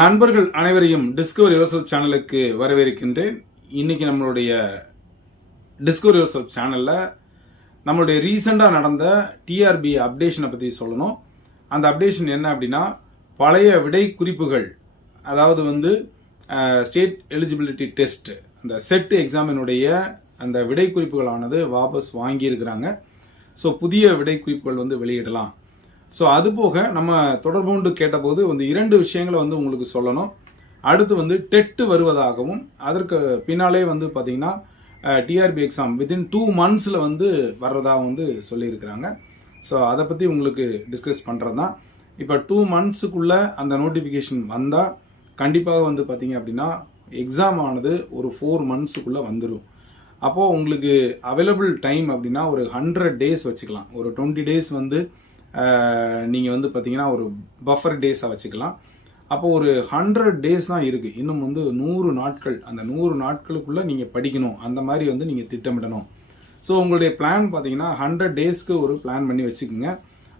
நண்பர்கள் அனைவரையும் discover your சேனலுக்கு வரவேற்கின்றேன். இன்னைக்கு நம்மளுடைய டிஸ்கவர் யுவர் சேனலில் நம்மளுடைய ரீசெண்டாக நடந்த டிஆர்பி அப்டேஷனை பற்றி சொல்லணும். அந்த அப்டேஷன் என்ன அப்படின்னா பழைய விடை குறிப்புகள் அதாவது வந்து ஸ்டேட் எலிஜிபிலிட்டி டெஸ்ட் அந்த செட் எக்ஸாமினுடைய அந்த விடை குறிப்புகளானது வாபஸ் வாங்கியிருக்கிறாங்க. ஸோ புதிய விடை குறிப்புகள் வந்து வெளியிடலாம். ஸோ அது போக நம்ம தொடர்புண்டு கேட்டபோது வந்து இரண்டு விஷயங்களை வந்து உங்களுக்கு சொல்லணும். அடுத்து வந்து டெட்டு வருவதாகவும் அதற்கு பின்னாலே வந்து பார்த்தீங்கன்னா டிஆர்பி எக்ஸாம் வித்தின் டூ மந்த்ஸில் வந்து வர்றதாகவும் வந்து சொல்லியிருக்கிறாங்க. ஸோ அதை பற்றி உங்களுக்கு டிஸ்கஸ் பண்ணுறது தான் இப்போ டூ மந்த்ஸுக்குள்ளே அந்த நோட்டிஃபிகேஷன் வந்தால் கண்டிப்பாக வந்து பார்த்தீங்க அப்படின்னா எக்ஸாம் ஆனது ஒரு ஃபோர் மந்த்ஸுக்குள்ளே வந்துடும் அப்போது உங்களுக்கு அவைலபிள் டைம் அப்படின்னா ஒரு ஹண்ட்ரட் டேஸ் வச்சுக்கலாம். ஒரு டுவெண்ட்டி டேஸ் வந்து நீங்கள் வந்து பார்த்தீங்கன்னா ஒரு பஃபர் டேஸாக வச்சுக்கலாம். அப்போ ஒரு ஹண்ட்ரட் டேஸ் தான் இருக்குது இன்னும் வந்து நூறு நாட்கள் அந்த நூறு நாட்களுக்குள்ளே நீங்கள் படிக்கணும். அந்த மாதிரி வந்து நீங்கள் திட்டமிடணும். ஸோ உங்களுடைய பிளான் பார்த்தீங்கன்னா ஹண்ட்ரட் டேஸ்க்கு ஒரு பிளான் பண்ணி வச்சுக்கோங்க.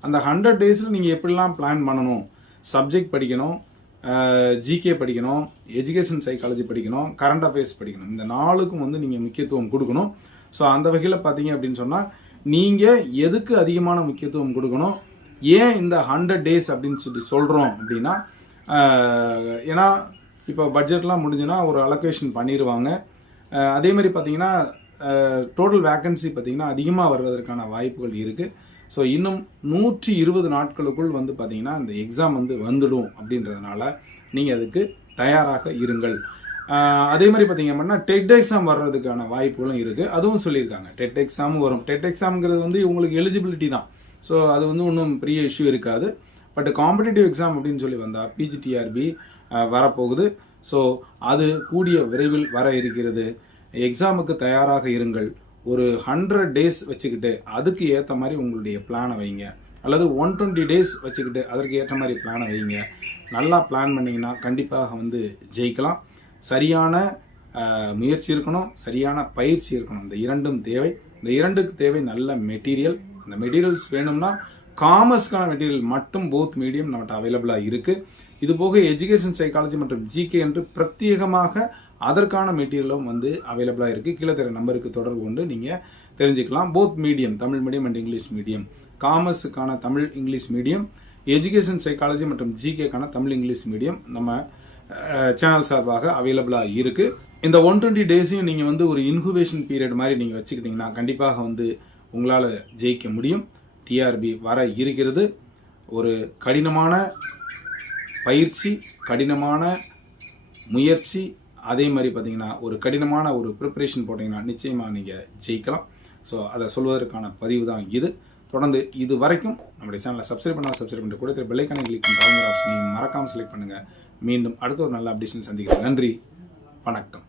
அந்த ஹண்ட்ரட் டேஸில் நீங்கள் எப்படிலாம் பிளான் பண்ணணும்? சப்ஜெக்ட் படிக்கணும் ஜிகே படிக்கணும் எஜுகேஷன் சைக்காலஜி படிக்கணும் கரண்ட் அஃபேர்ஸ் படிக்கணும். இந்த நாளுக்கும் வந்து நீங்கள் முக்கியத்துவம் கொடுக்கணும். ஸோ அந்த வகையில் பார்த்தீங்க அப்படின்னு சொன்னால் நீங்கள் எதுக்கு அதிகமான முக்கியத்துவம் கொடுக்கணும்? ஏன் இந்த ஹண்ட்ரட் டேஸ் அப்படின்னு சொல்லி சொல்கிறோம் அப்படின்னா ஏன்னா இப்போ பட்ஜெட்லாம் முடிஞ்சுன்னா ஒரு அலோகேஷன் பண்ணிடுவாங்க அதே மாதிரி பார்த்தீங்கன்னா டோட்டல் வேக்கன்சி பார்த்திங்கன்னா அதிகமாக வருவதற்கான வாய்ப்புகள் இருக்குது ஸோ இன்னும் நூற்றி இருபது நாட்களுக்குள் வந்து பார்த்திங்கன்னா இந்த எக்ஸாம் வந்து வந்துடும் அப்படின்றதுனால நீங்கள் அதுக்கு தயாராக இருங்கள். அதே மாதிரி பார்த்தீங்க அப்படின்னா டெட் எக்ஸாம் வர்றதுக்கான வாய்ப்புகளும் இருக்குது அதுவும் சொல்லியிருக்காங்க. டெட் எக்ஸாமும் வரும். டெட் எக்ஸாம்ங்கிறது வந்து உங்களுக்கு எலிஜிபிலிட்டி தான். ஸோ அது வந்து ஒன்றும் பெரிய இஷ்யூ இருக்காது. பட் காம்படிட்டிவ் எக்ஸாம் அப்படின்னு சொல்லி வந்தால் பிஜிடிஆர்பி வரப்போகுது. ஸோ அது கூடிய விரைவில் வர இருக்கிறது. எக்ஸாமுக்கு தயாராக இருங்கள். ஒரு ஹண்ட்ரட் டேஸ் வச்சுக்கிட்டு அதுக்கு ஏற்ற மாதிரி உங்களுடைய பிளானை வைங்க. அல்லது ஒன் டுவெண்ட்டி டேஸ் வச்சுக்கிட்டு அதற்கு ஏற்ற மாதிரி பிளானை வைங்க. நல்லா பிளான் பண்ணிங்கன்னா கண்டிப்பாக வந்து ஜெயிக்கலாம். சரியான முயற்சி இருக்கணும் சரியான பயிற்சி இருக்கணும். இந்த இரண்டும் தேவை. இந்த இரண்டுக்கு தேவை நல்ல மெட்டீரியல். அந்த மெட்டீரியல்ஸ் வேணும்னா காமர்ஸ்க்கான மெட்டீரியல் மட்டும் போத் மீடியம் நம்மகிட்ட அவைலபிளாக இருக்குது இது போக எஜுகேஷன் சைக்காலஜி மற்றும் ஜிகே என்று பிரத்யேகமாக அதற்கான மெட்டீரியலும் வந்து அவைலபிளாக இருக்குது கீழே தர நம்பருக்கு தொடர்பு கொண்டு நீங்கள் தெரிஞ்சுக்கலாம். Both medium Tamil medium and English medium காமர்ஸுக்கான Tamil English medium education psychology மற்றும் ஜிகேக்கான தமிழ் இங்கிலீஷ் மீடியம் நம்ம சேனல் சார்பாக அவைலபிளாக இருக்கு. இந்த ஒன் டுவெண்ட்டி டேஸையும் நீங்கள் வந்து ஒரு இன்குபேஷன் பீரியட் மாதிரி நீங்கள் வச்சுக்கிட்டீங்கன்னா கண்டிப்பாக வந்து உங்களால் ஜெயிக்க முடியும். டிஆர்பி வர இருக்கிறது. ஒரு கடினமான பயிற்சி கடினமான முயற்சி அதே மாதிரி பார்த்தீங்கன்னா ஒரு கடினமான ஒரு ப்ரிப்பரேஷன் போட்டிங்கன்னா நிச்சயமாக நீங்கள் ஜெயிக்கலாம். ஸோ அதை சொல்வதற்கான பதிவு தான் இது. தொடர்ந்து இது வரைக்கும் நம்முடைய சேனலை சப்ஸ்கிரைப் பண்ணால் சப்ஸ்கிரைப் பண்ணிட்டு கூட பெல்லைக்கான கிளிக் பண்ணுற ஆப்ஷனையும் மறக்காமல் செலக்ட் பண்ணுங்கள் மீண்டும் அடுத்த ஒரு நல்ல அப்டேஷன் சந்திக்கிறேன் நன்றி. வணக்கம்.